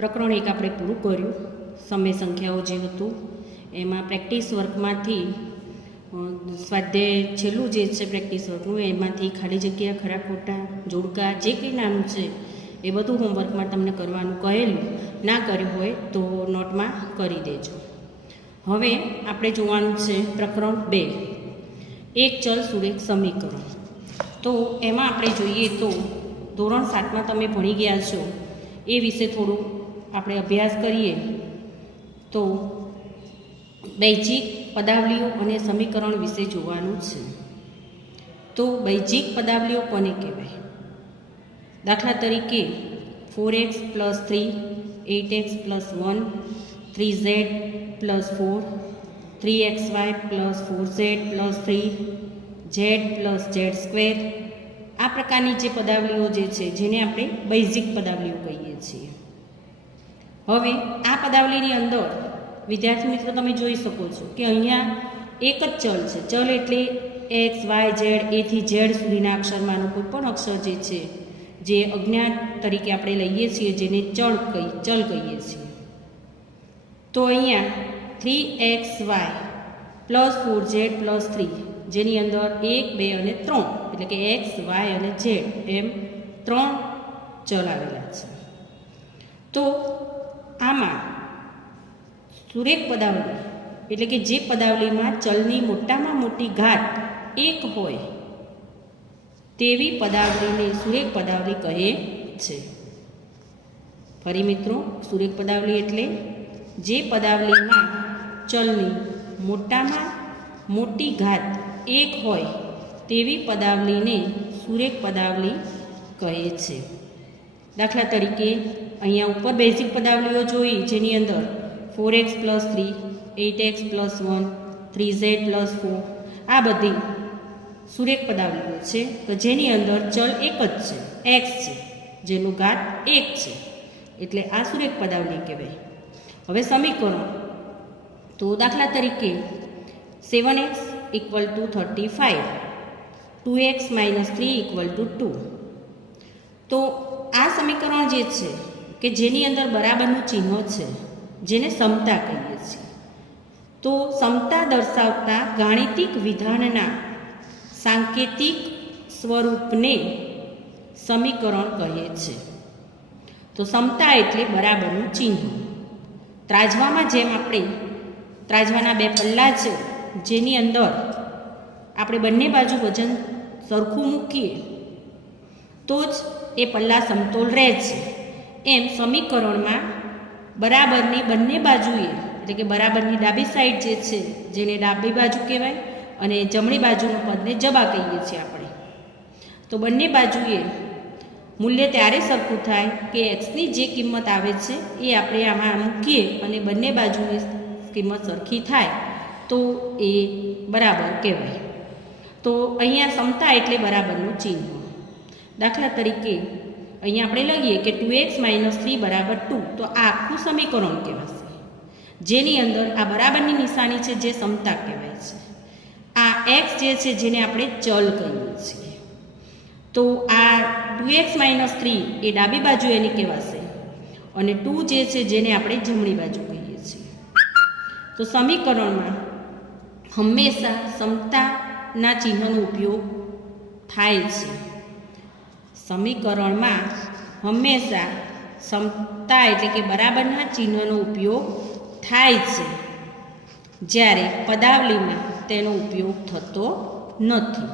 પ્રકરણ 1 આપણે પૂરું કર્યું. સમય સંખ્યાઓ જે હતું એમાં પ્રેક્ટિસ વર્કમાંથી સ્વાધ્યાય છેલ્લું જે છે પ્રેક્ટિસ વર્કનું એમાંથી ખાલી જગ્યા, ખરા ખોટા, જોડકા જે કંઈ નાનું છે એ બધું હોમવર્કમાં તમને કરવાનું કહેલું. ના કર્યું હોય તો નોટમાં કરી દેજો. હવે આપણે જોવાનું છે પ્રકરણ 2, એક ચલ સુરેખ સમીકરણ. તો એમાં આપણે જોઈએ તો ધોરણ 7માં તમે ભણી ગયા છો એ વિશે થોડું આપણે અભ્યાસ કરીએ તો બૈજિક પદાવલીઓ અને સમીકરણ વિશે જોવાનું છે. તો બૈજિક પદાવલીઓ કોને કહેવાય? દાખલા તરીકે 4x + 3, 8x + 1, 3z + 4, 3xy + 4z + 3, z + z². આ પ્રકારની જે પદાવલીઓ જે છે જેને આપણે બૈજિક પદાવલીઓ કહીએ છીએ. હવે આ પદાવલીની અંદર વિદ્યાર્થી મિત્રો તમે જોઈ શકો છો કે અહીંયા એક જ ચલ છે. ચલ એટલે x, y, z એથી z સુધીના અક્ષરમાંનો કોઈ પણ અક્ષર જે છે જે અજ્ઞાત તરીકે આપણે લઈએ છીએ, જેને ચલ કહીએ છીએ. તો અહીંયા 3xy + 4z + 3 જેની અંદર 1, 2 અને 3 એટલે કે x, y અને z એમ 3 ચલ આવેલા છે. તો આમાં સુરેખ પદાવલી એટલે કે જે પદાવલીમાં ચલની મોટામાં મોટી ઘાત 1 હોય તેવી પદાવલીને સુરેખ પદાવલી કહે છે. ફરી મિત્રો, સુરેખ પદાવલી એટલે જે પદાવલીમાં ચલની મોટામાં મોટી ઘાત 1 હોય તેવી પદાવલીને સુરેખ પદાવલી કહે છે. દાખલા તરીકે અહીંયા ઉપર બેઝિક પદાવલીઓ જોઈ જેની અંદર 4x + 3, 8x + 1, 3z + 4 આ બધી સુરેખ પદાવલીઓ છે કે જેની અંદર ચલ એક જ છે, x છે, જેનું ઘાત 1 છે, એટલે આ સુરેખ પદાવલી કહેવાય. હવે સમીકરણ, તો દાખલા તરીકે 7x = 35, 2x - 3 = 2. તો આ સમીકરણ જે છે કે જેની અંદર બરાબરનું ચિહ્ન છે જેને સમતા કહીએ છીએ. તો સમતા દર્શાવતા ગાણિતિક વિધાનના સાંકેતિક સ્વરૂપને સમીકરણ કહે છે. તો સમતા એટલે બરાબરનું ચિહ્ન. ત્રાજવામાં જેમ આપણે ત્રાજવાના 2 પલ્લા છે જેની અંદર આપણે બંને બાજુ વજન સરખું મૂકીએ તો જ એ પલ્લા સમતોલ રહે છે, એમ સમીકરણમાં બરાબરની બંને બાજુએ એટલે કે બરાબરની ડાબી સાઈડ જે છે જેને ડાબી બાજુ કહેવાય અને જમણી બાજુનું પદને જબા કહીએ છીએ આપણે. તો બંને બાજુએ મૂલ્ય ત્યારે સરખું થાય કે એક્સની જે કિંમત આવે છે એ આપણે આમાં મૂકીએ અને બંને બાજુની કિંમત સરખી થાય તો એ બરાબર કહેવાય. તો અહીંયા સમતા એટલે બરાબરનું ચિહ્ન. દાખલા તરીકે અહીંયા આપણે લઈએ કે 2x - 3 = 2. તો આ આખું સમીકરણ કહેવાશે જેની અંદર આ બરાબરની નિશાની છે જે સમતા કહેવાય છે. આ x જે છે જેને આપણે ચલ કહીએ છીએ. તો આ 2x - 3 એ ડાબી બાજુ એની કહેવાશે અને 2 જે છે જેને આપણે જમણી બાજુ કહીએ છીએ. તો સમીકરણમાં હંમેશા સમતાના ચિહ્નનો ઉપયોગ થાય છે. સમીકરણમાં હંમેશા સમતા એટલે કે બરાબરના ચિહ્નનો ઉપયોગ થાય છે, જ્યારે પદાવલીમાં તેનો ઉપયોગ થતો નથી.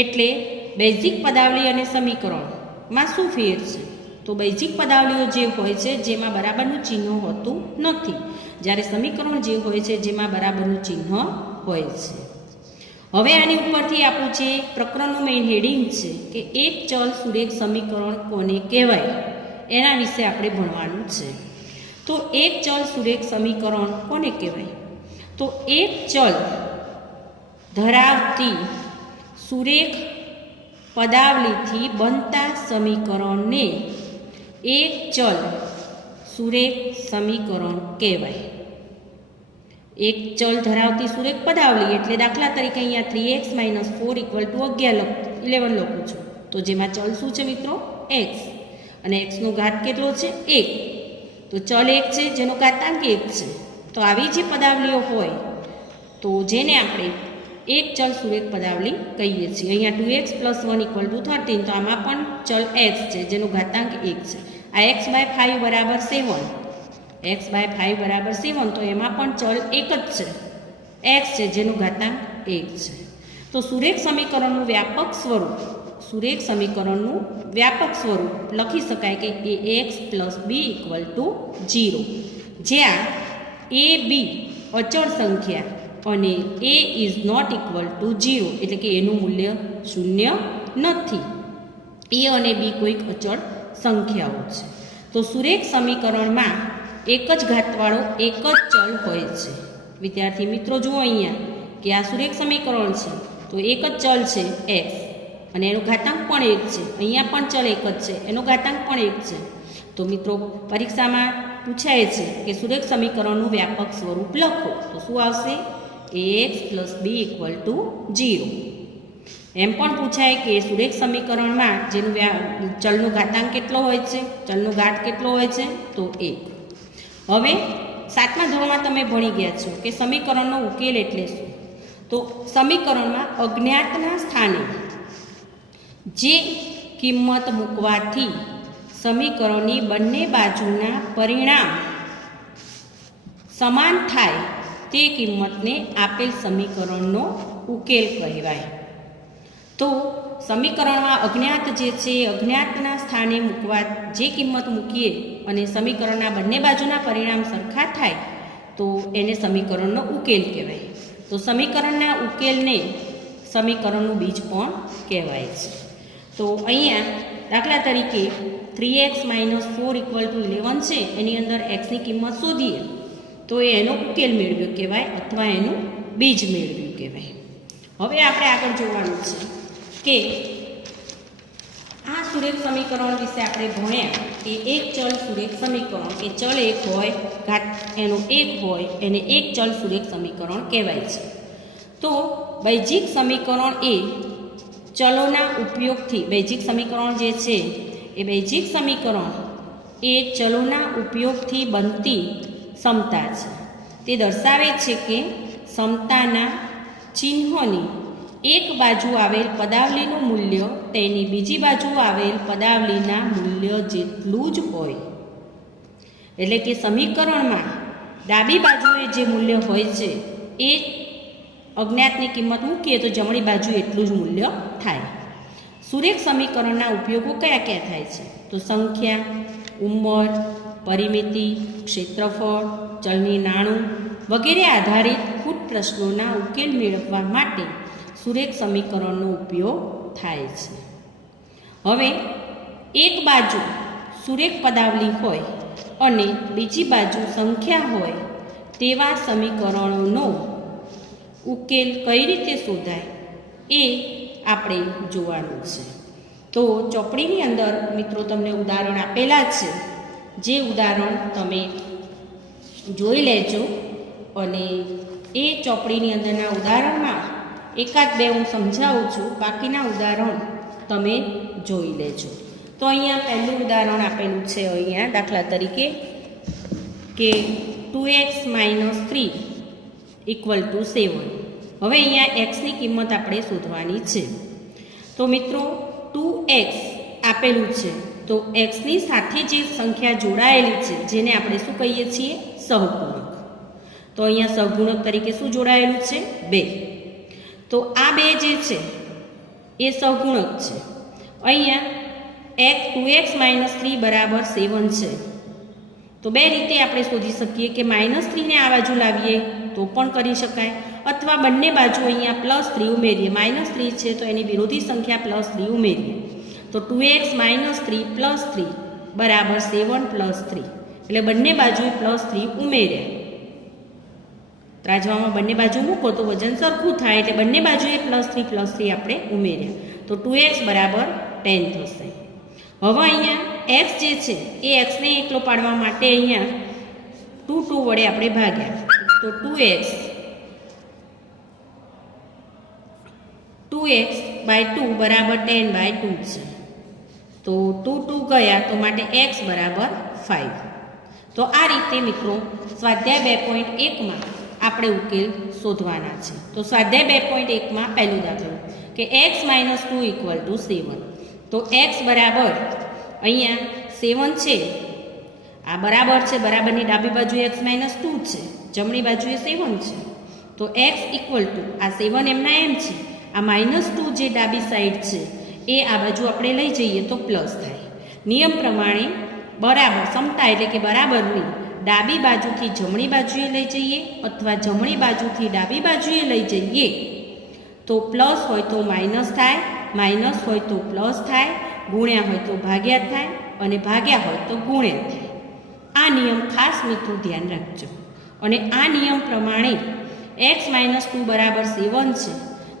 એટલે બૈજિક પદાવલી અને સમીકરણમાં શું ફેર છે? તો બૈજિક પદાવલીઓ જે હોય છે જેમાં બરાબરનું ચિહ્ન હોતું નથી, જ્યારે સમીકરણ જે હોય છે જેમાં બરાબરનું ચિહ્ન હોય છે. હવે આની ઉપરથી આપણું જે પ્રકરણનું મેઇન હેડિંગ છે કે એક ચલ સુરેખ સમીકરણ કોને કહેવાય એના વિશે આપણે ભણવાનું છે. તો એક ચલ સુરેખ સમીકરણ કોને કહેવાય? તો એક ચલ ધરાવતી સુરેખ પદાવલીથી બનતા સમીકરણને એક ચલ સુરેખ સમીકરણ કહેવાય. એક ચલ ધરાવતી સુરેખ પદાવલી એટલે દાખલા તરીકે અહીંયા 3x - 4 = 11 લખું છું. તો જેમાં ચલ શું છે મિત્રો? x, અને xનો ઘાત કેટલો છે? 1. તો ચલ 1 છે જેનો ઘાતાંક 1 છે. તો આવી જે પદાવલીઓ હોય તો જેને આપણે એક ચલ સુરેખ પદાવલી કહીએ છીએ. અહીંયા 2x + 1 = 13. તો આમાં પણ ચલ x છે જેનો ઘાતાંક 1 છે. આ x/5 = 7. x/5 = 7. તો એમાં પણ ચલ એક જ છે, x છે જેનું ઘાતાંક 1 છે. તો સુરેખ સમીકરણનું વ્યાપક સ્વરૂપ લખી શકાય કે ax + b = 0, જ્યાં a b અચળ સંખ્યા અને a ≠ 0 એટલે કે એનું મૂલ્ય 0 નથી. a અને b કોઈક અચળ સંખ્યાઓ છે. તો સુરેખ સમીકરણમાં એક જ ઘાતવાળો એક જ ચલ હોય છે. વિદ્યાર્થી મિત્રો જુઓ અહીંયા કે આ સુરેખ સમીકરણ છે તો એક જ ચલ છે x અને એનો ઘાતાંક પણ 1 છે. અહીંયા પણ ચલ એક જ છે, એનો ઘાતાંક પણ 1 છે. તો મિત્રો પરીક્ષામાં પૂછાય છે કે સુરેખ સમીકરણનું વ્યાપક સ્વરૂપ લખો, તો શું આવશે? ax + b = 0. એમ પણ પૂછાય કે સુરેખ સમીકરણમાં જેનું ચલનો ઘાતાંક કેટલો હોય છે, ચલનો ઘાત કેટલો હોય છે? તો 1. હવે 7મા ધોરણમાં તમે ભણી ગયા છો કે સમીકરણનો ઉકેલ એટલે શું? તો સમીકરણમાં અજ્ઞાતના સ્થાને જે કિંમત મૂકવાથી સમીકરણની બંને બાજુના પરિણામ સમાન થાય તે કિંમતને આપેલ સમીકરણનો ઉકેલ કહેવાય. તો સમીકરણમાં અજ્ઞાત જે છે એ અજ્ઞાતના સ્થાને જે કિંમત મૂકીએ અને સમીકરણના બંને બાજુના પરિણામ સરખા થાય તો એને સમીકરણનો ઉકેલ કહેવાય. તો સમીકરણના ઉકેલને સમીકરણનું બીજ પણ કહેવાય છે. તો અહીંયા દાખલા તરીકે 3x - 4 = 11 છે, એની અંદર xની કિંમત શોધીએ તો એનો ઉકેલ મેળવ્યો કહેવાય અથવા એનું બીજ મેળવ્યું કહેવાય. હવે આપણે આગળ જોવાનું છે કે આ સુરેખ સમીકરણ વિશે આપણે ભણ્યા કે એક ચલ સુરેખ સમીકરણ કે ચલ 1 હોય, ઘાત એનો 1 હોય, એને એક ચલ સુરેખ સમીકરણ કહેવાય છે. તો બૈજિક સમીકરણ એ ચલોના ઉપયોગથી, બૈજિક સમીકરણ જે છે એ બૈજિક સમીકરણ એ ચલોના ઉપયોગથી બનતી સમતા છે. તે દર્શાવે છે કે સમતાના ચિહ્નોની એક બાજુ આવેલ પદાવલીનું મૂલ્ય તેની બીજી બાજુ આવેલ પદાવલીના મૂલ્ય જેટલું જ હોય. એટલે કે સમીકરણમાં ડાબી બાજુએ જે મૂલ્ય હોય છે એ અજ્ઞાતની કિંમત મૂકીએ તો જમણી બાજુ એટલું જ મૂલ્ય થાય. સુરેખ સમીકરણના ઉપયોગો કયા કયા થાય છે? તો સંખ્યા, ઉંમર, પરિમિતિ, ક્ષેત્રફળ, ચલની નાણું વગેરે આધારિત કૂટ પ્રશ્નોના ઉકેલ મેળવવા માટે સુરેખ સમીકરણનો ઉપયોગ થાય છે. હવે એક બાજુ સુરેખ પદાવલી હોય અને બીજી બાજુ સંખ્યા હોય તેવા સમીકરણોનો ઉકેલ કઈ રીતે શોધાય એ આપણે જોવાનું છે. તો ચોપડીની અંદર મિત્રો તમને ઉદાહરણ આપેલા છે, જે ઉદાહરણ તમે જોઈ લેજો અને એ ચોપડીની અંદરના ઉદાહરણમાં એકાદ બે હું સમજાવું છું, બાકીના ઉદાહરણ તમે જોઈ લેજો. તો અહીંયા પહેલું ઉદાહરણ આપેલું છે, અહીંયા દાખલા તરીકે કે 2x - 3 = 7. હવે અહીંયા xની કિંમત આપણે શોધવાની છે. તો મિત્રો 2x આપેલું છે તો xની સાથે જે સંખ્યા જોડાયેલી છે જેને આપણે શું કહીએ છીએ? સહગુણક. તો અહીંયા સહગુણક તરીકે શું જોડાયેલું છે? 2. તો આ 2 જે છે એ સહગુણક છે. અહીંયા 2x - 3 = 7 છે. તો બે રીતે આપણે શોધી શકીએ કે -3 ને આ બાજુ લાવીએ તો પણ કરી શકાય, અથવા બંને બાજુ અહીંયા +3 ઉમેરીએ. -3 છે તો એની વિરોધી સંખ્યા +3 ઉમેરીએ. તો 2x - 3 + 3 = 7 + 3. એટલે બંને બાજુએ +3 ઉમેર્યા. ત્રાજવામાં બંને બાજુ મૂકો તો વજન સરખું થાય, એટલે બંને બાજુએ +3 આપણે ઉમેર્યા. તો 2x = 10 થશે. હવે અહીંયા x જે છે એ xને એકલો પાડવા માટે અહીંયા 2 વડે આપણે ભાગ્યા. તો 2x / 2 = 10/2 છે. તો 2 ગયા તો માટે x = 5. તો આ રીતે મિત્રો સ્વાધ્યાય 2.1માં આપણે ઉકેલ શોધવાના છે. તો સ્વાધ્યાય 2.1માં પહેલું દાખલો કે x - 2 = 7. તો x બરાબર અહીંયા 7 છે, આ બરાબર છે, બરાબરની ડાબી બાજુએ x - 2 છે, જમણી બાજુએ 7 છે. તો x = આ 7 એમના એમ છે, આ -2 જે ડાબી સાઈડ છે એ આ બાજુ આપણે લઈ જઈએ તો પ્લસ થાય. નિયમ પ્રમાણે બરાબર સમતા એટલે કે બરાબરની ડાબી બાજુથી જમણી બાજુએ લઈ જઈએ અથવા જમણી બાજુથી ડાબી બાજુએ લઈ જઈએ તો પ્લસ હોય તો માઇનસ થાય, માઇનસ હોય તો પ્લસ થાય, ગુણ્યા હોય તો ભાગ્યા થાય અને ભાગ્યા હોય તો ગુણ્યા થાય. આ નિયમ ખાસ મિત્રો ધ્યાન રાખજો. અને આ નિયમ પ્રમાણે x - 2 બરાબર 7 છે.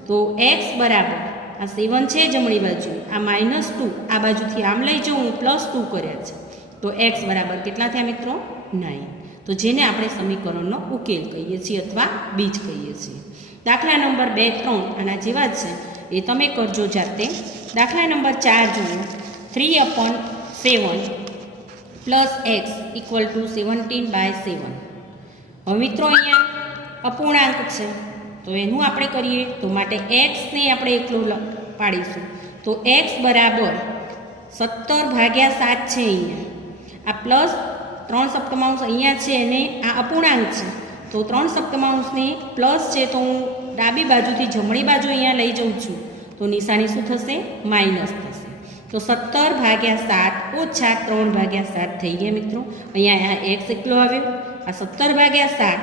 તો x બરાબર આ 7 છે જમણી બાજુ, આ -2 આ બાજુથી આમ લઈ જાઉં હું +2 કર્યા છે. તો x બરાબર કેટલા થયા મિત્રો? 9. તો જેને આપણે સમીકરણનો ઉકેલ કહીએ છીએ અથવા બીજ કહીએ છીએ. દાખલા નંબર 2, 3 આના જેવા જ છે, એ તમે કરજો જાતે. દાખલા નંબર 4 જુઓ. 3/7 + x = 17/7. હવે મિત્રો અહીંયા અપૂર્ણાંક છે તો એનું આપણે કરીએ તો માટે x ને આપણે એકલું પાડીશું. તો x બરાબર 17/7 છે. અહીંયા આ પ્લસ 3/7 અહીંયા છે અને આ અપૂર્ણાંક છે. તો 3/7 પ્લસ છે તો હું ડાબી બાજુથી જમણી બાજુ અહીંયા લઈ જાઉં છું તો નિશાની શું થશે? માઇનસ થશે. તો 17/7 ઓછા 3/7 થઈ ગયા મિત્રો. અહીંયા આ x એકલો આવ્યો, આ 17/7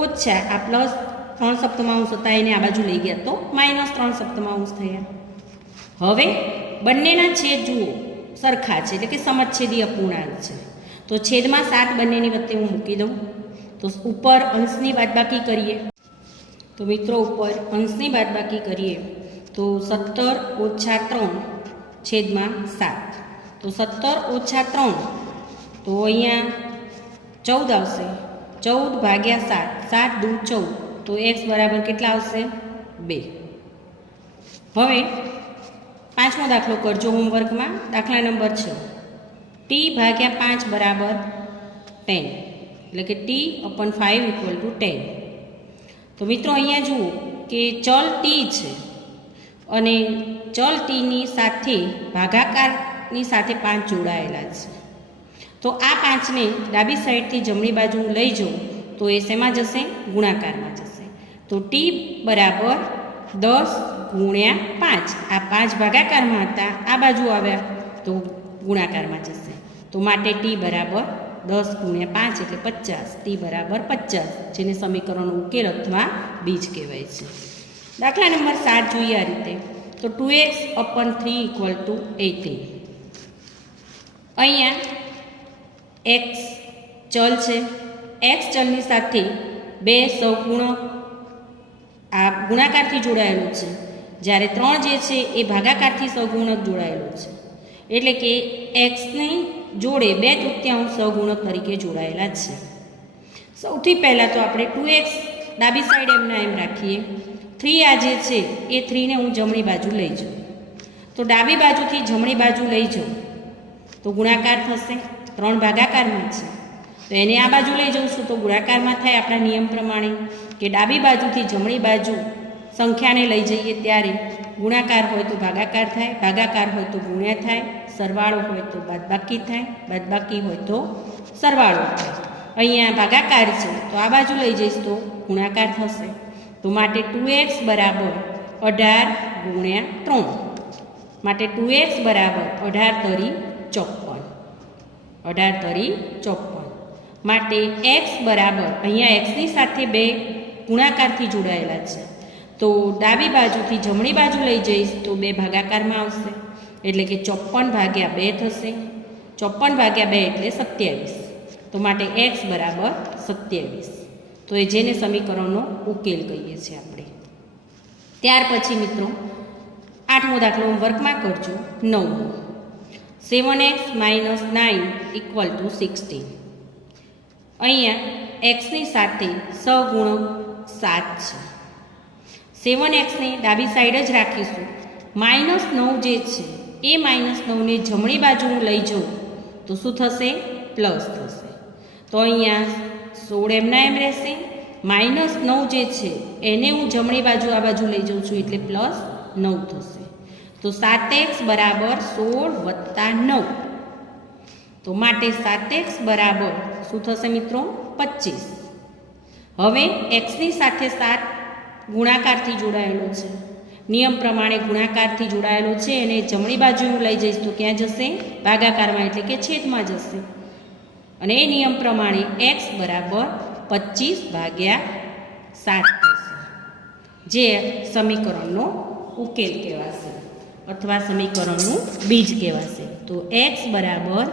ઓછા આ પ્લસ 3/7 હતા એને આ બાજુ લઈ ગયા તો -3/7 થયા. હવે બંનેના છેદ જુઓ સરખા છે એટલે કે સમછેદી અપૂર્ણાંક છે. તો છેદમાં 7 બંનેની વચ્ચે હું મૂકી દઉં. તો ઉપર અંશની બાદબાકી કરીએ. તો મિત્રો ઉપર અંશની બાદબાકી કરીએ તો 17 - 3 છેદમાં 7. તો 17 - 3 તો અહીંયા 14 આવશે. 14/7 7 દૂ 14. તો x બરાબર કેટલા આવશે? 2. હવે પાંચમો દાખલો કરજો હોમવર્કમાં. દાખલા નંબર 6. t/5 બરાબર 10 એટલે કે t/5 = 10. તો મિત્રો અહીંયા જુઓ કે ચલ t છે અને ચલ tની સાથે ભાગાકારની સાથે 5 જોડાયેલા છે. તો આ 5ને ડાબી સાઈડથી જમણી બાજુ લઈ જાઉં તો એ શેમાં જશે? ગુણાકારમાં જશે. તો t બરાબર 10 × 5. આ 5 ભાગાકારમાં હતા, આ બાજુ આવ્યા તો ગુણાકારમાં જશે. તો માટે t બરાબર 10 × 5 એટલે 50. t બરાબર 50 જેને સમીકરણનો ઉકેલ અથવા બીજ કહેવાય છે. દાખલા નંબર 7 જોઈએ આ રીતે. તો 2x/3 = 18. અહીંયા x ચલ છે, x ચલની સાથે 2 સહગુણક આ ગુણાકારથી જોડાયેલું છે, જ્યારે 3 જે છે એ ભાગાકારથી સહગુણક જોડાયેલું છે. એટલે કે xની જોડે 2/3 સહગુણક તરીકે જોડાયેલા છે. સૌથી પહેલાં તો આપણે 2x ડાબી સાઈડ એમના એમ રાખીએ. 3 આ જે છે એ 3ને હું જમણી બાજુ લઈ જાઉં. તો ડાબી બાજુથી જમણી બાજુ લઈ જાઉં તો ગુણાકાર થશે. 3 ભાગાકારમાં છે તો એને આ બાજુ લઈ જઉં છું તો ગુણાકારમાં થાય. આપણા નિયમ પ્રમાણે કે ડાબી બાજુથી જમણી બાજુ સંખ્યાને લઈ જઈએ ત્યારે ગુણાકાર હોય તો ભાગાકાર થાય, ભાગાકાર હોય તો ગુણ્યા થાય, સરવાળો હોય તો બાદબાકી થાય, બાદબાકી હોય તો સરવાળો થાય. અહીંયા ભાગાકાર છે તો આ બાજુ લઈ જઈશ તો ગુણાકાર થશે. તો માટે 2x બરાબર 18 × 3. માટે 2x બરાબર 18 × 54. 18 × 54. માટે x બરાબર અહીંયા xની સાથે 2 ગુણાકારથી જોડાયેલા છે. તો ડાબી બાજુથી જમણી બાજુ લઈ જઈશ તો 2 ભાગાકારમાં આવશે એટલે કે 54/2 થશે. 54/2 એટલે 27. તો માટે x બરાબર 27. તો એ જેને સમીકરણનો ઉકેલ કહીએ છીએ આપણે. ત્યાર પછી મિત્રો 8મો દાખલો હોમવર્કમાં કરજો. 9મો. 7x - 9 = 16. અહીંયા xની સાથે સહગુણક 7 છે. 7xને ડાબી સાઈડ જ રાખીશું. -9 જે છે એ -9ને જમણી બાજુ હું લઈ જાઉં તો શું થશે? પ્લસ થશે. તો અહીંયા 16 એમના એમ રહેશે. -9 જે છે એને હું જમણી બાજુ આ બાજુ લઈ જાઉં છું એટલે +9 થશે. તો 7x બરાબર 16 + 9. તો માટે 7x બરાબર શું થશે મિત્રો? 25. હવે xની સાથે 7 ગુણાકારથી જોડાયેલો છે. નિયમ પ્રમાણે ગુણાકારથી જોડાયેલો છે અને જમણી બાજુ હું લઈ જઈશ તો ક્યાં જશે? ભાગાકારમાં એટલે કે છેદમાં જશે. અને એ નિયમ પ્રમાણે x બરાબર 25/7 થશે, જે સમીકરણનો ઉકેલ કહેવાશે અથવા સમીકરણનું બીજ કહેવાશે. તો x બરાબર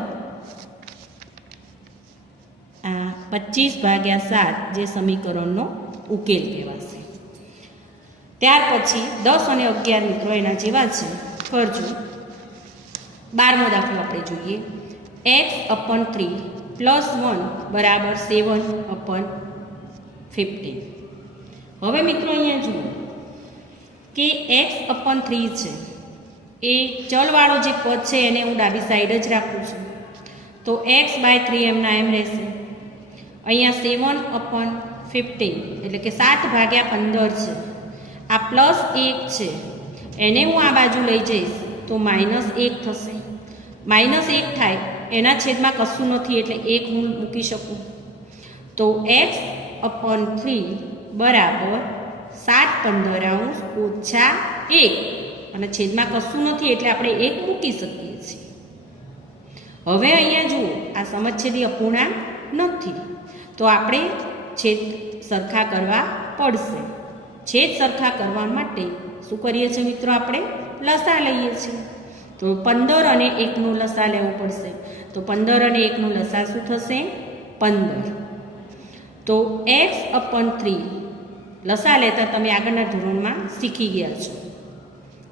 25/7 જે સમીકરણનો ઉકેલ કહેવાશે. ત્યાર પછી 10 અને 11 મિત્રો એના જેવા છે, કરજો. 12મો દાખલો આપણે જોઈએ. x/3 + 1 બરાબર 7/15. હવે મિત્રો અહીંયા જુઓ કે x/3 છે એ ચલવાળો જે પદ છે એને હું ડાબી સાઈડ જ રાખું છું. તો x/3 એમના એમ રહેશે. અહીંયા 7/15 એટલે કે 7/15 છે. આ +1 છે એને હું આ બાજુ લઈ જઈશ તો -1 થશે. -1 થાય એના છેદમાં કશું નથી એટલે 1 હું મૂકી શકું. તો x/3 બરાબર 7/15 ઓછા 1 અને છેદમાં કશું નથી એટલે આપણે 1 મૂકી શકીએ છીએ. હવે અહીંયા જુઓ આ સમછેદી અપૂર્ણાંક નથી તો આપણે છેદ સરખા કરવા પડશે. છેદ સરખા કરવા માટે શું કરીએ છીએ મિત્રો? આપણે લસા લઈએ છીએ. તો 15 અને 1નું લસા લેવું પડશે. તો 15 અને 1નું લસા શું થશે? 15. તો x/3 લસા લેતા તમે આગળના ધોરણમાં શીખી ગયા છો.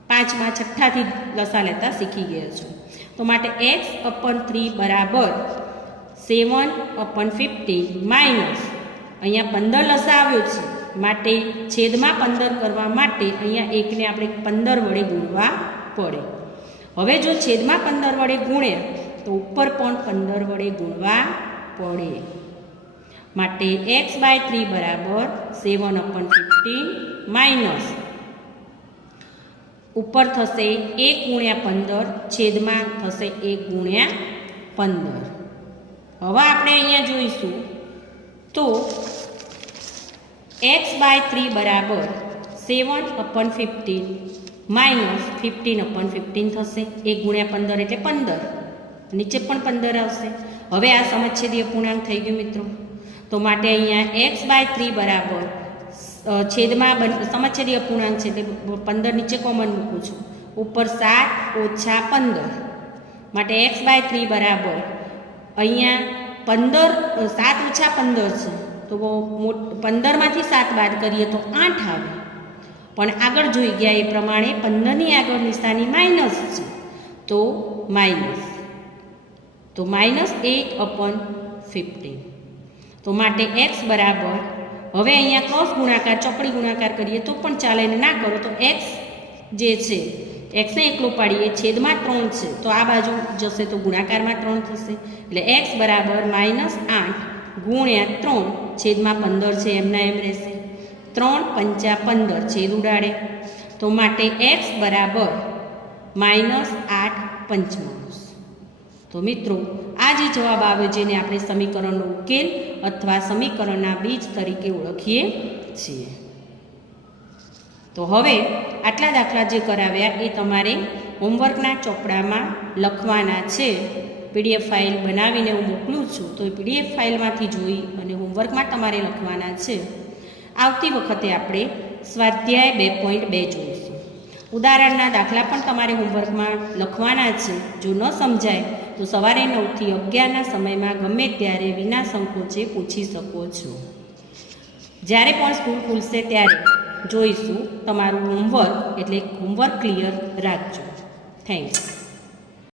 5મા 6થાથી લસા લેતા શીખી ગયા છો. તો માટે x/3 બરાબર 7/15 માઇનસ અહીંયા 15 લસા આવ્યો છે માટે છેદમાં 15 કરવા માટે અહીંયા 1ને આપણે 15 વડે ગુણવા પડે. હવે જો છેદમાં 15 વડે ગુણ્યા તો ઉપર પણ 15 વડે ગુણવા પડે. માટે x/3 બરાબર 7/15 માઇનસ ઉપર થશે 1 × 15 છેદમાં થશે 1 × 15. હવે આપણે અહીંયા જોઈશું તો x/3 બરાબર 7/15 માઇનસ 15/15 થશે. 1 × 15 એટલે 15, નીચે પણ 15 આવશે. હવે આ સમછેદી અપૂર્ણાંક થઈ ગયું મિત્રો. તો માટે અહીંયા x/3 બરાબર છેદમાં સમછેદી અપૂર્ણાંક છે એટલે 15 નીચે કોમન મૂકું છું. ઉપર 7 ઓછા 15 માટે x/3 બરાબર અહીંયા 15 7 ઓછા 15 છે તો 15માંથી 7 બાદ કરીએ તો 8 આવે. પણ આગળ જોઈ ગયા એ પ્રમાણે 15ની આગળ નિશાની માઇનસ છે તો માઇનસ. તો -8/15. તો માટે x બરાબર હવે અહીંયા ક્રોસ ગુણાકાર ચોકડી ગુણાકાર કરીએ તો પણ ચાલે ને ના કરો તો x જે છે xને એકલો પાડીએ છેદમાં 3 છે તો આ બાજુ જશે તો ગુણાકારમાં 3 થશે. એટલે x બરાબર -8 ગુણ્યા 3 છેદમાં 15 છે એમના એમ રહેશે. 3 × 5 = 15 છેદ ઉડાડે તો માટે x બરાબર -8/5. તો મિત્રો આ જે જવાબ આવે જેને આપણે સમીકરણનો ઉકેલ અથવા સમીકરણના બીજ તરીકે ઓળખીએ છીએ. તો હવે આટલા દાખલા જે કરાવ્યા એ તમારે હોમવર્કના ચોપડામાં લખવાના છે. PDF ફાઇલ બનાવીને હું મોકલું છું તો એ PDF ફાઇલમાંથી જોઈ અને હોમવર્કમાં તમારે લખવાના છે. આવતી વખતે આપણે સ્વાધ્યાય 2.2 જોઈશું. ઉદાહરણના દાખલા પણ તમારે હોમવર્કમાં લખવાના છે. જો ન સમજાય તો સવારે 9 થી 11ના સમયમાં ગમે ત્યારે વિના સંકોચે પૂછી શકો છો. જ્યારે પણ સ્કૂલ ખુલશે ત્યારે જોઈશું. તમારું હોમવર્ક એટલે હોમવર્ક ક્લિયર રાખજો. થેન્ક્સ.